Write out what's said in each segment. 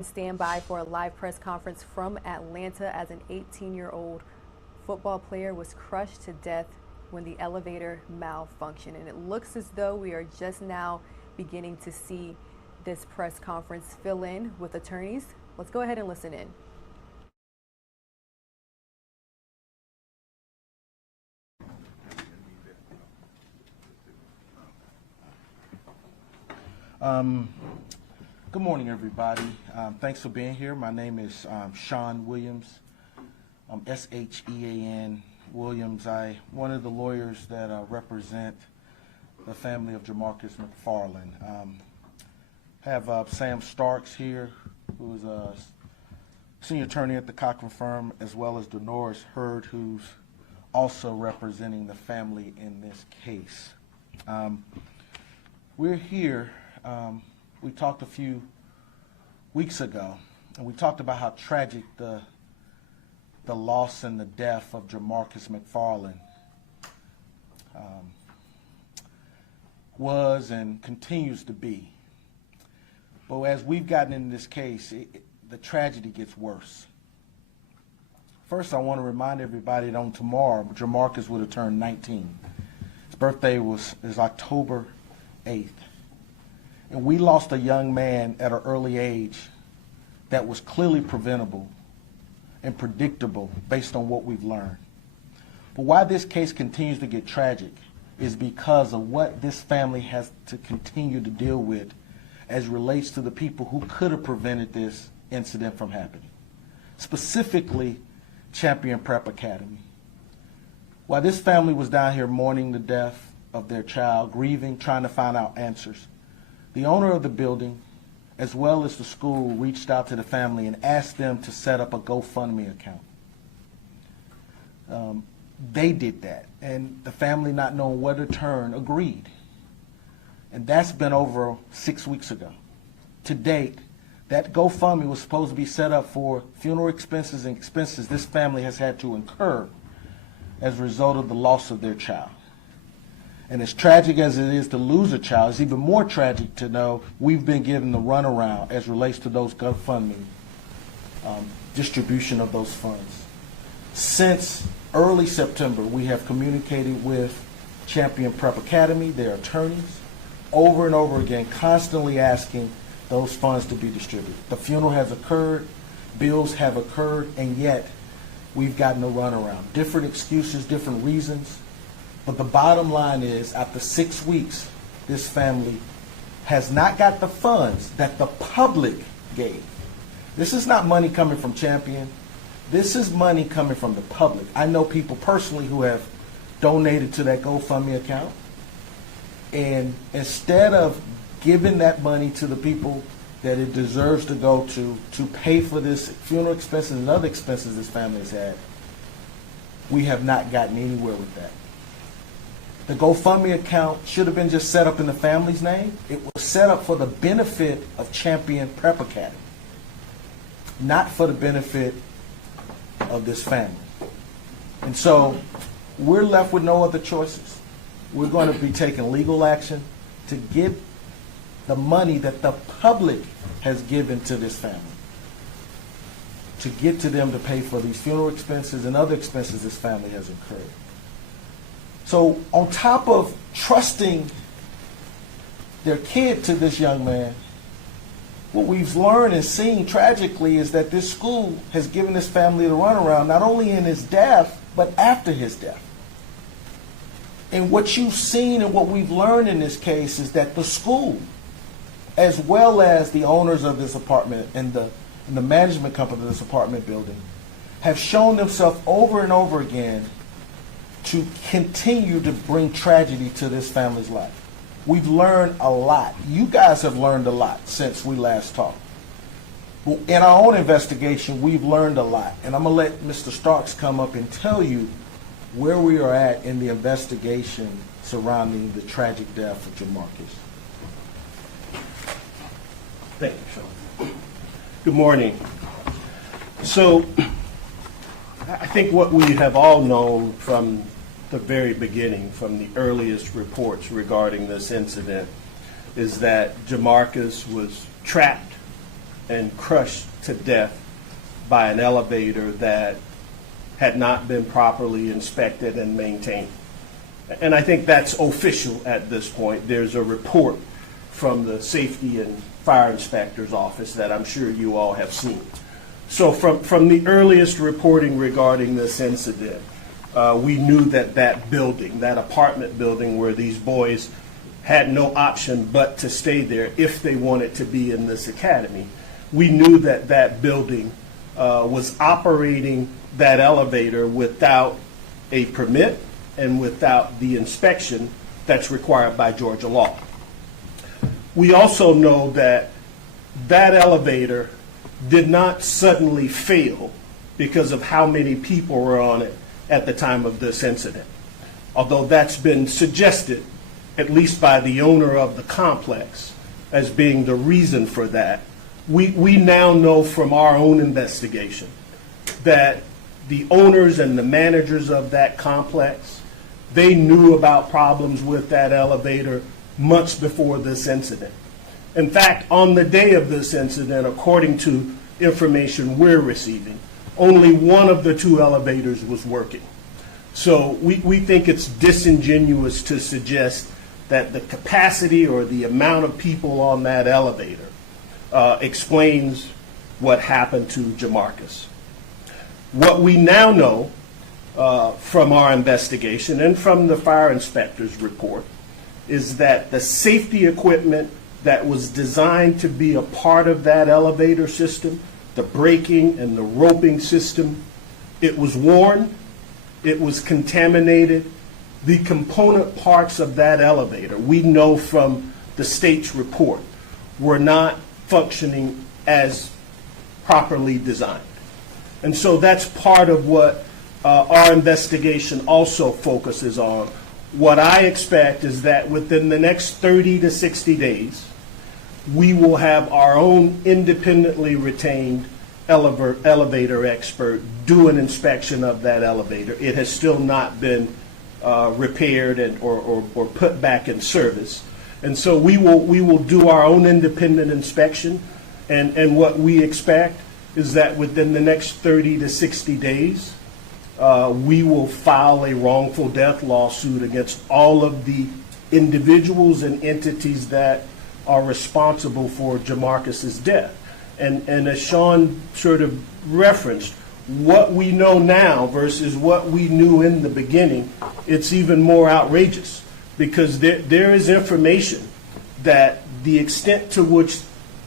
Stand by for a live press conference from Atlanta as an 18-year-old football player was crushed to death when the elevator malfunctioned. And it looks as though we are just now beginning to see this press conference fill in with attorneys. Let's go ahead and listen in. Good morning, everybody. Thanks for being here. My name is Sean Williams. S-H-E-A-N Williams. I'm one of the lawyers that represent the family of JauMarcus McFarland. Have Sam Starks here, who is a senior attorney at the Cochran firm, as well as Dolores Hurd, who's also representing the family in this case. We're here. We talked a few weeks ago, and we talked about how tragic the loss and the death of JauMarcus McFarland was and continues to be. But as we've gotten into this case, the tragedy gets worse. First, I want to remind everybody that on tomorrow, JauMarcus would have turned 19. His birthday is October 8th. And we lost a young man at an early age that was clearly preventable and predictable based on what we've learned. But why this case continues to get tragic is because of what this family has to continue to deal with as relates to the people who could have prevented this incident from happening. Specifically, Champion Prep Academy. While this family was down here mourning the death of their child, grieving, trying to find out answers, the owner of the building, as well as the school, reached out to the family and asked them to set up a Gofundme account. They did that, and the family, not knowing where to turn, agreed. And that's been over 6 weeks ago. To date, that GoFundMe was supposed to be set up for funeral expenses and expenses this family has had to incur as a result of the loss of their child. And as tragic as it is to lose a child, it's even more tragic to know we've been given the runaround as relates to those GoFundMe distribution of those funds. Since early September, we have communicated with Champion Prep Academy, their attorneys, over and over again, constantly asking those funds to be distributed. The funeral has occurred, bills have occurred, and yet we've gotten a runaround. Different excuses, different reasons. But the bottom line is, after 6 weeks, this family has not got the funds that the public gave. This is not money coming from Champion. This is money coming from the public. I know people personally who have donated to that GoFundMe account. And instead of giving that money to the people that it deserves to go to pay for this funeral expenses and other expenses this family has had, we have not gotten anywhere with that. The GoFundMe account should have been just set up in the family's name. It was set up for the benefit of Champion Prep Academy, not for the benefit of this family. And so we're left with no other choices. We're going to be taking legal action to get the money that the public has given to this family, to get to them to pay for these funeral expenses and other expenses this family has incurred. So on top of trusting their kid to this young man, what we've learned and seen tragically is that this school has given this family the runaround, not only in his death, but after his death. And what you've seen and what we've learned in this case is that the school, as well as the owners of this apartment and the management company of this apartment building, have shown themselves over and over again to continue to bring tragedy to this family's life. We've learned a lot. You guys have learned a lot since we last talked. Well, in our own investigation, we've learned a lot. And I'm going to let Mr. Starks come up and tell you where we are at in the investigation surrounding the tragic death of JauMarcus. Thank you, Sean. Good morning. So, I think what we have all known from the very beginning, from the earliest reports regarding this incident, is that JauMarcus was trapped and crushed to death by an elevator that had not been properly inspected and maintained. And I think that's official at this point. There's a report from the Safety and Fire Inspector's Office that I'm sure you all have seen. So from the earliest reporting regarding this incident, we knew that that building, that apartment building where these boys had no option but to stay there if they wanted to be in this academy, we knew that that building was operating that elevator without a permit and without the inspection that's required by Georgia law. We also know that that elevator did not suddenly fail because of how many people were on it at the time of this incident. Although that's been suggested, at least by the owner of the complex, as being the reason for that, we now know from our own investigation that the owners and the managers of that complex, they knew about problems with that elevator months before this incident. In fact, on the day of this incident, according to information we're receiving, only one of the two elevators was working. So we think it's disingenuous to suggest that the capacity or the amount of people on that elevator explains what happened to JauMarcus. What we now know from our investigation and from the fire inspector's report is that the safety equipment that was designed to be a part of that elevator system, the braking and the roping system, it was worn, it was contaminated. The component parts of that elevator, we know from the state's report, were not functioning as properly designed. And so that's part of what our investigation also focuses on. What I expect is that within the next 30 to 60 days, we will have our own independently retained elevator expert do an inspection of that elevator. It has still not been repaired or put back in service. And so we will do our own independent inspection, and what we expect is that within the next 30 to 60 days, we will file a wrongful death lawsuit against all of the individuals and entities that are responsible for JauMarcus's death. And as Sean sort of referenced, what we know now versus what we knew in the beginning, it's even more outrageous, because there is information that the extent to which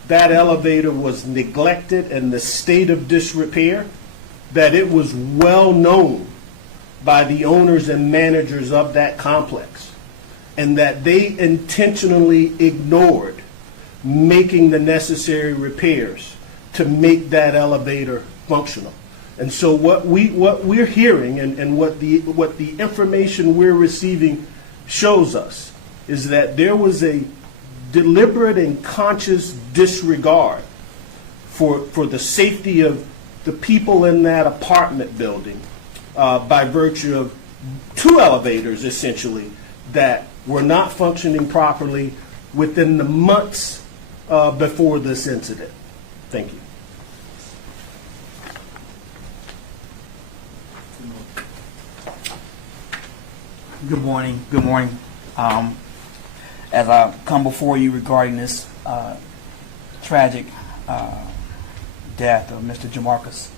that elevator was neglected and the state of disrepair, that it was well known by the owners and managers of that complex, and that they intentionally ignored making the necessary repairs to make that elevator functional. And so what we're hearing and what the information we're receiving shows us is that there was a deliberate and conscious disregard for the safety of the people in that apartment building by virtue of two elevators, essentially, that were not functioning properly within the months before this incident. Thank you. Good morning. Good morning. As I come before you regarding this tragic death of Mr. JauMarcus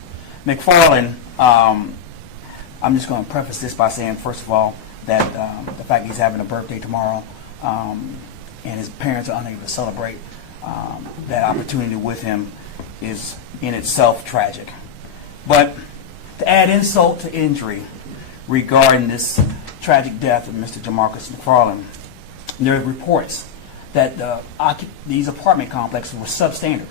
McFarland, I'm just going to preface this by saying, first of all, that the fact he's having a birthday tomorrow and his parents are unable to celebrate that opportunity with him is in itself tragic. But to add insult to injury regarding this tragic death of Mr. JauMarcus McFarland, there are reports that these apartment complexes were substandard.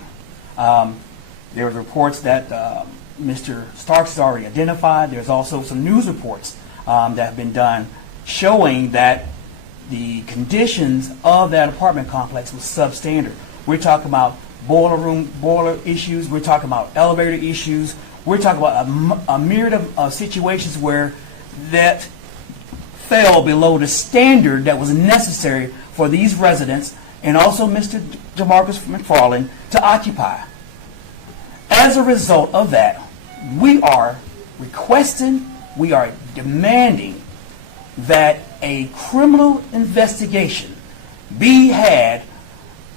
There are reports that Mr. Starks has already identified. There's also some news reports that have been done showing that the conditions of that apartment complex was substandard. We're talking about boiler issues. We're talking about elevator issues. We're talking about a myriad of situations where that fell below the standard that was necessary for these residents and also Mr. JauMarcus McFarland to occupy. as a result of that, we are requesting, we are demanding that a criminal investigation be had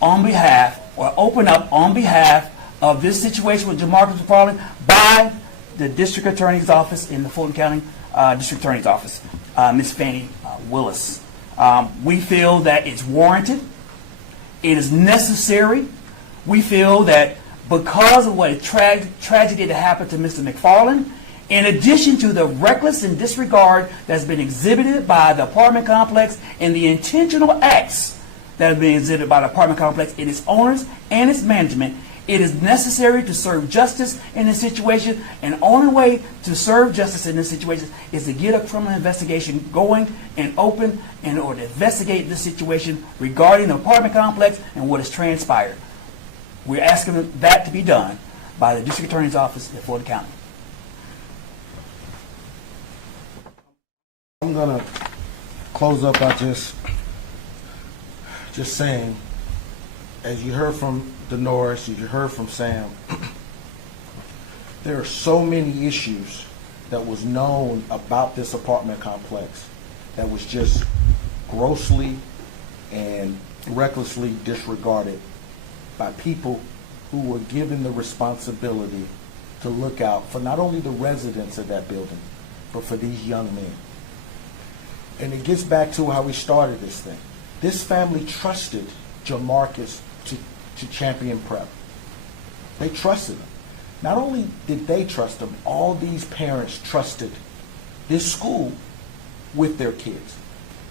on behalf, or open up on behalf of this situation with JauMarcus McFarland by the District Attorney's Office in the Fulton County District Attorney's Office, Ms. Fannie Willis. We feel that it's warranted. It is necessary. We feel that because of what a tragedy that happened to Mr. McFarland, in addition to the reckless and disregard that's been exhibited by the apartment complex and the intentional acts that have been exhibited by the apartment complex and its owners and its management, it is necessary to serve justice in this situation. And the only way to serve justice in this situation is to get a criminal investigation going and open in order to investigate this situation regarding the apartment complex and what has transpired. We're asking that to be done by the District Attorney's Office in Fulton County. I'm going to close up by just saying, as you heard from Dolores, as you heard from Sam, there are so many issues that was known about this apartment complex that was just grossly and recklessly disregarded by people who were given the responsibility to look out for not only the residents of that building, but for these young men. And it gets back to how we started this thing. This family trusted JauMarcus to champion prep. They trusted him. Not only did they trust him, all these parents trusted this school with their kids.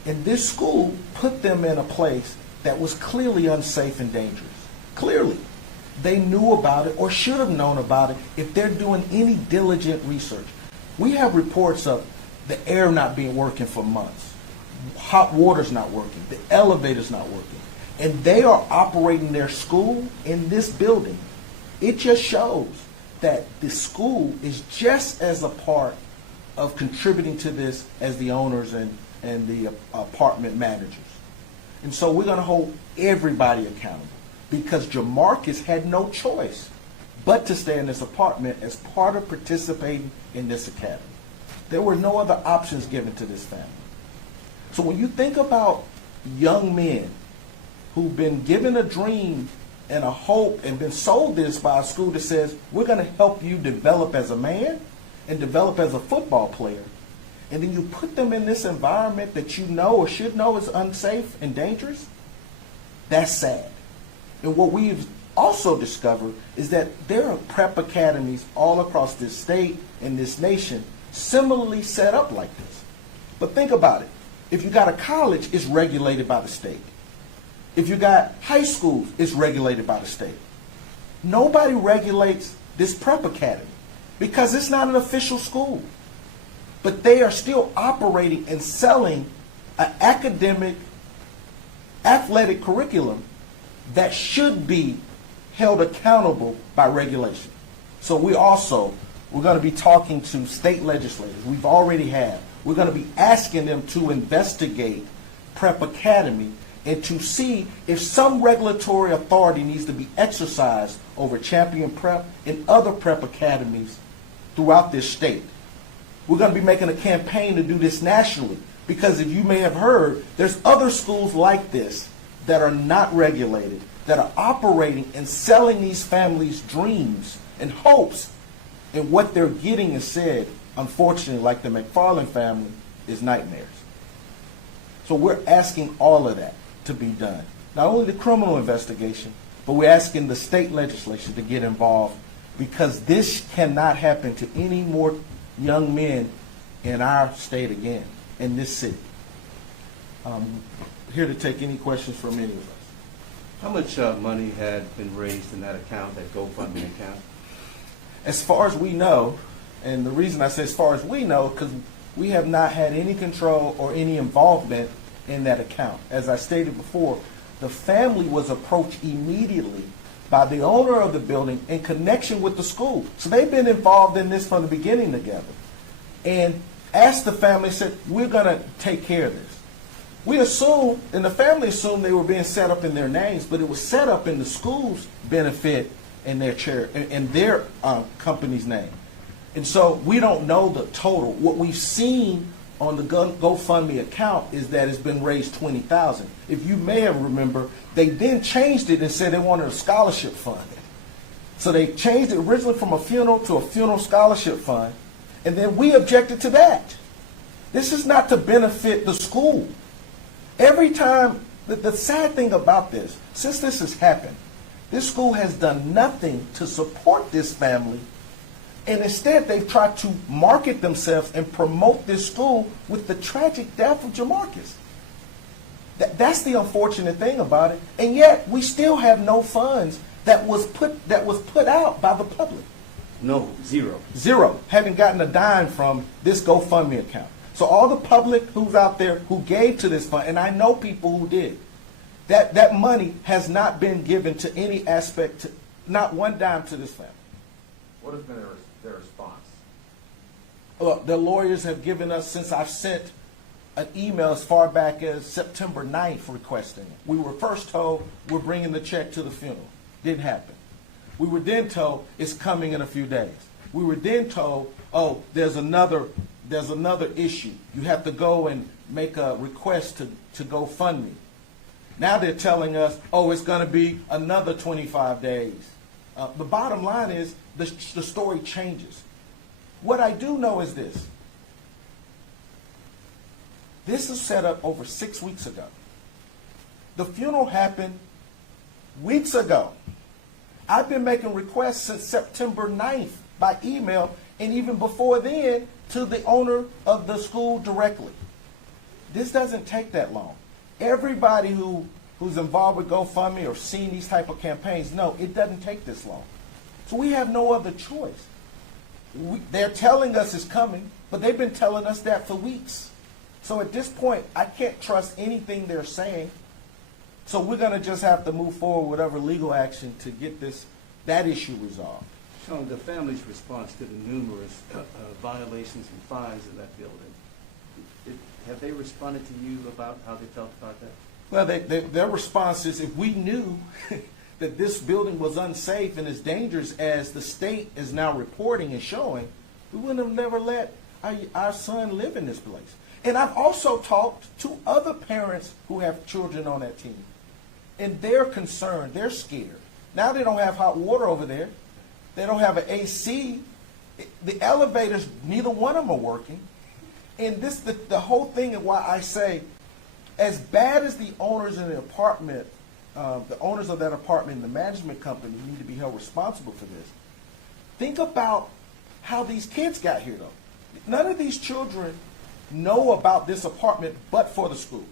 And this school put them in a place that was clearly unsafe and dangerous. Clearly. They knew about it or should have known about it if they're doing any diligent research. We have reports of the air not being working for months. Hot water's not working. The elevator's not working. And they are operating their school in this building. It just shows that the school is just as a part of contributing to this as the owners and the apartment managers. And so we're going to hold everybody accountable because JauMarcus had no choice but to stay in this apartment as part of participating in this academy. There were no other options given to this family. So when you think about young men who've been given a dream and a hope and been sold this by a school that says, we're going to help you develop as a man and develop as a football player, and then you put them in this environment that you know or should know is unsafe and dangerous, that's sad. And what we've also discovered is that there are prep academies all across this state and this nation similarly set up like this. But think about it. If you got a college, it's regulated by the state. If you got high schools, it's regulated by the state. Nobody regulates this prep academy because it's not an official school. But they are still operating and selling an academic, athletic curriculum that should be held accountable by regulation. So we're going to be talking to state legislators. We've already had. We're going to be asking them to investigate Prep Academy and to see if some regulatory authority needs to be exercised over Champion Prep and other prep academies throughout this state. We're going to be making a campaign to do this nationally because, if you may have heard, there's other schools like this that are not regulated, that are operating and selling these families dreams and hopes, and what they're getting is said, unfortunately, like the McFarland family, is nightmares. So we're asking all of that to be done. Not only the criminal investigation, but we're asking the state legislature to get involved because this cannot happen to any more young men in our state again, in this city. Here to take any questions from any of us. How much money had been raised in that account, that Gofundme account? As far as we know, and the reason I say as far as we know, because we have not had any control or any involvement in that account. As I stated before, the family was approached immediately by the owner of the building in connection with the school. So they've been involved in this from the beginning together. And asked the family, said, we're going to take care of this. We assumed, and the family assumed they were being set up in their names, but it was set up in the school's benefit in their company's name. And so we don't know the total. What we've seen on the GoFundMe account is that it's been raised $20,000. If you may have remember, they then changed it and said they wanted a scholarship fund. So they changed it originally from a funeral to a funeral scholarship fund, and then we objected to that. This is not to benefit the school. Every time, the sad thing about this, since this has happened, this school has done nothing to support this family, and instead they've tried to market themselves and promote this school with the tragic death of JauMarcus. That's the unfortunate thing about it, and yet we still have no funds that was put out by the public. No, zero. Zero. Haven't gotten a dime from this GoFundMe account. So all the public who's out there who gave to this fund, and I know people who did, that money has not been given to any aspect, not one dime to this family. What has been their response? The lawyers have given us, since I've sent an email as far back as September 9th requesting it. We were first told we're bringing the check to the funeral. Didn't happen. We were then told it's coming in a few days. We were then told, oh, there's another issue. You have to go and make a request to GoFundMe. Now they're telling us, oh, it's going to be another 25 days. The bottom line is the story changes. What I do know is this. This is set up over 6 weeks ago. The funeral happened weeks ago. I've been making requests since September 9th by email, and even before then to the owner of the school directly. This doesn't take that long. Everybody who's involved with GoFundMe or seen these type of campaigns know it doesn't take this long. So we have no other choice. They're telling us it's coming, but they've been telling us that for weeks. So at this point, I can't trust anything they're saying. So we're going to just have to move forward with whatever legal action to get that issue resolved. Sean, the family's response to the numerous violations and fines in that building, have they responded to you about how they felt about that? Well, their response is, if we knew that this building was unsafe and as dangerous as the state is now reporting and showing, we wouldn't have never let our son live in this place. And I've also talked to other parents who have children on that team. And they're concerned. They're scared. Now they don't have hot water over there. They don't have an AC. The elevators, neither one of them are working. And the whole thing is why I say, as bad as the owners in the apartment, the owners of that apartment and the management company need to be held responsible for this. Think about how these kids got here, though. None of these children know about this apartment but for the school.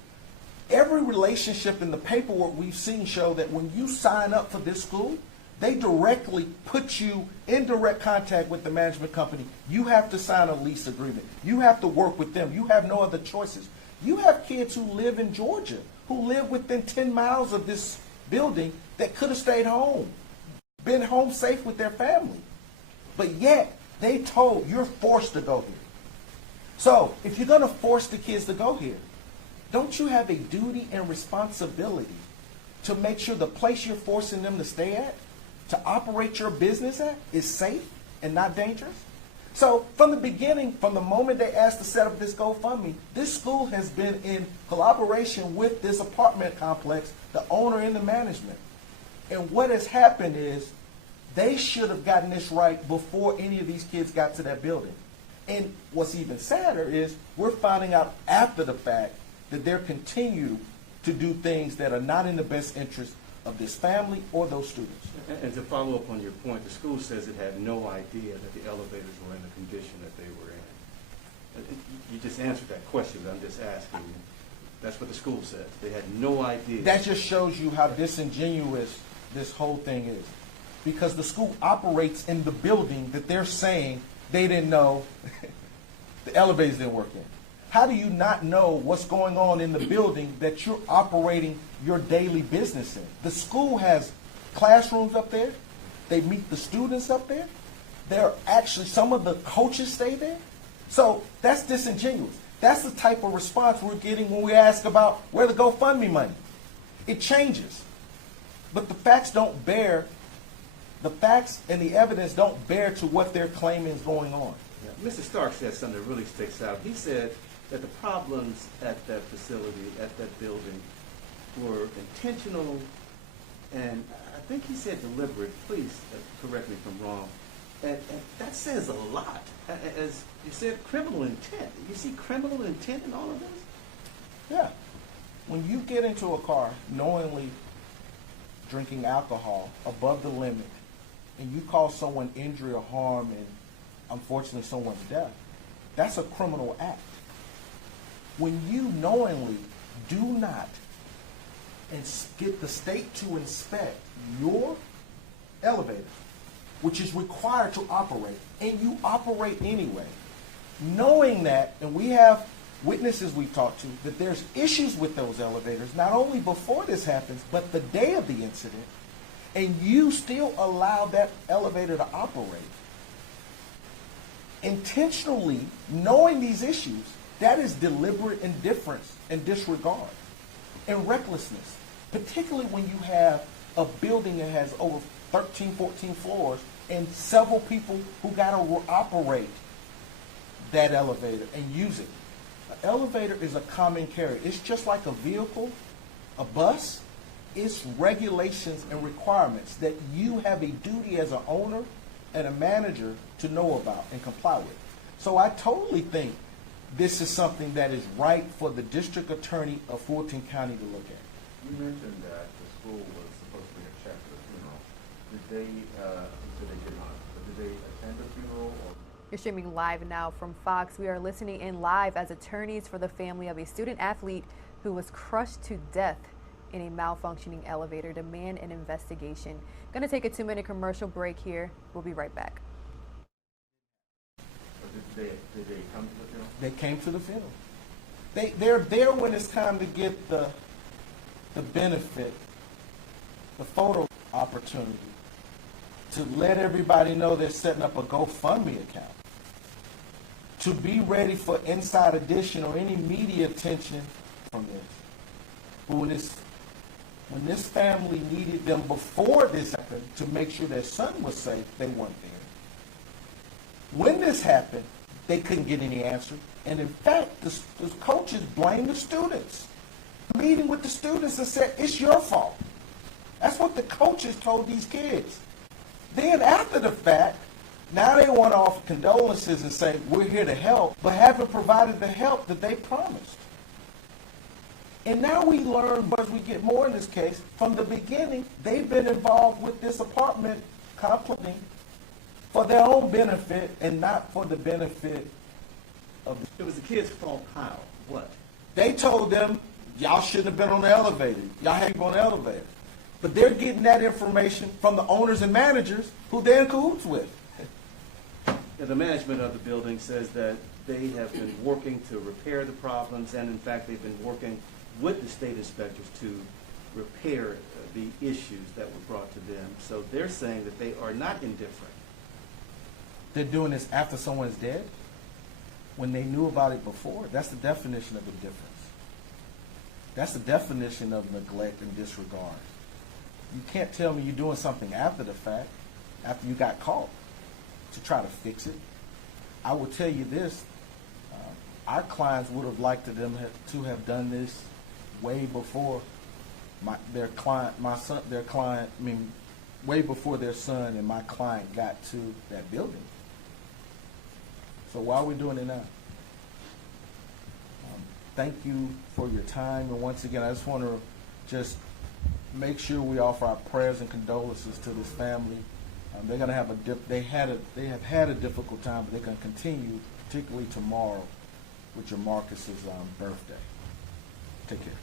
Every relationship in the paperwork we've seen show that when you sign up for this school, they directly put you in direct contact with the management company. You have to sign a lease agreement. You have to work with them. You have no other choices. You have kids who live in Georgia, who live within 10 miles of this building that could have stayed home, been home safe with their family. But yet, they told, you're forced to go here. So, if you're going to force the kids to go here, don't you have a duty and responsibility to make sure the place you're forcing them to stay at, to operate your business at, is safe and not dangerous? So from the beginning, from the moment they asked to set up this GoFundMe, this school has been in collaboration with this apartment complex, the owner and the management. And what has happened is they should have gotten this right before any of these kids got to that building. And what's even sadder is we're finding out after the fact that they're continuing to do things that are not in the best interest of this family or those students. And to follow up on your point, the school says it had no idea that the elevators were in the condition that they were in. You just answered that question, but I'm just asking. That's what the school says. They had no idea. That just shows you how disingenuous this whole thing is. Because the school operates in the building that they're saying they didn't know the elevators didn't work in. How do you not know what's going on in the building that you're operating your daily business in? The school has classrooms up there. They meet the students up there. There are actually some of the coaches stay there. So that's disingenuous. That's the type of response we're getting when we ask about where the GoFundMe money. It changes. But the facts don't bear The facts and the evidence don't bear to what they're claiming is going on. Yeah. Mr. Stark said something that really sticks out. He said that the problems at that facility, at that building, were intentional and I think he said deliberate. Please correct me if I'm wrong. And that says a lot. As you said, criminal intent. You see criminal intent in all of this? Yeah. When you get into a car knowingly drinking alcohol above the limit and you cause someone injury or harm and unfortunately someone's death, that's a criminal act. When you knowingly do not get the state to inspect your elevator, which is required to operate, and you operate anyway, knowing that, and we have witnesses we've talked to, that there's issues with those elevators, not only before this happens, but the day of the incident, and you still allow that elevator to operate, intentionally knowing these issues, that is deliberate indifference and disregard and recklessness, particularly when you have a building that has over 13, 14 floors and several people who got to operate that elevator and use it. An elevator is a common carrier. It's just like a vehicle, a bus. It's regulations and requirements that you have a duty as an owner and a manager to know about and comply with. So I totally think this is something that is right for the district attorney of Fulton County to look at. You mentioned that the school was supposed to be a check for the funeral. Did they, you said they did not, but did they attend the funeral? Or? You're streaming live now from Fox. We are listening in live as attorneys for the family of a student athlete who was crushed to death in a malfunctioning elevator demand an investigation. Going to take a 2-minute commercial break here. We'll be right back. Did they come to the funeral? They came to the funeral. They're there when it's time to get the benefit, the photo opportunity, to let everybody know they're setting up a GoFundMe account, to be ready for Inside Edition or any media attention from this. But when this family needed them before this happened to make sure their son was safe, they weren't there. When this happened, they couldn't get any answer. And in fact, the coaches blamed the students. Meeting with the students and said, it's your fault. That's what the coaches told these kids. Then after the fact, now they want to offer condolences and say, we're here to help, but haven't provided the help that they promised. And now we learn, as we get more in this case, from the beginning, they've been involved with this apartment complex for their own benefit and not for the benefit of the... It was the kids' fault how? What? They told them, y'all shouldn't have been on the elevator. Y'all had to be on the elevator. But they're getting that information from the owners and managers who they're in cahoots with. Yeah, the management of the building says that they have been working to repair the problems, and in fact they've been working with the state inspectors to repair the issues that were brought to them. So they're saying that they are not indifferent. They're doing this after someone's dead? When they knew about it before? That's the definition of indifference. That's the definition of neglect and disregard. You can't tell me you're doing something after the fact, after you got caught, to try to fix it. I will tell you this, our clients would have liked them to have done this way before way before their son and my client got to that building. So why are we doing it now? Thank you for your time, and once again, I just want to just make sure we offer our prayers and condolences to this family. They're going to have they have had a difficult time, but they're going to continue, particularly tomorrow, with JauMarcus's birthday. Take care.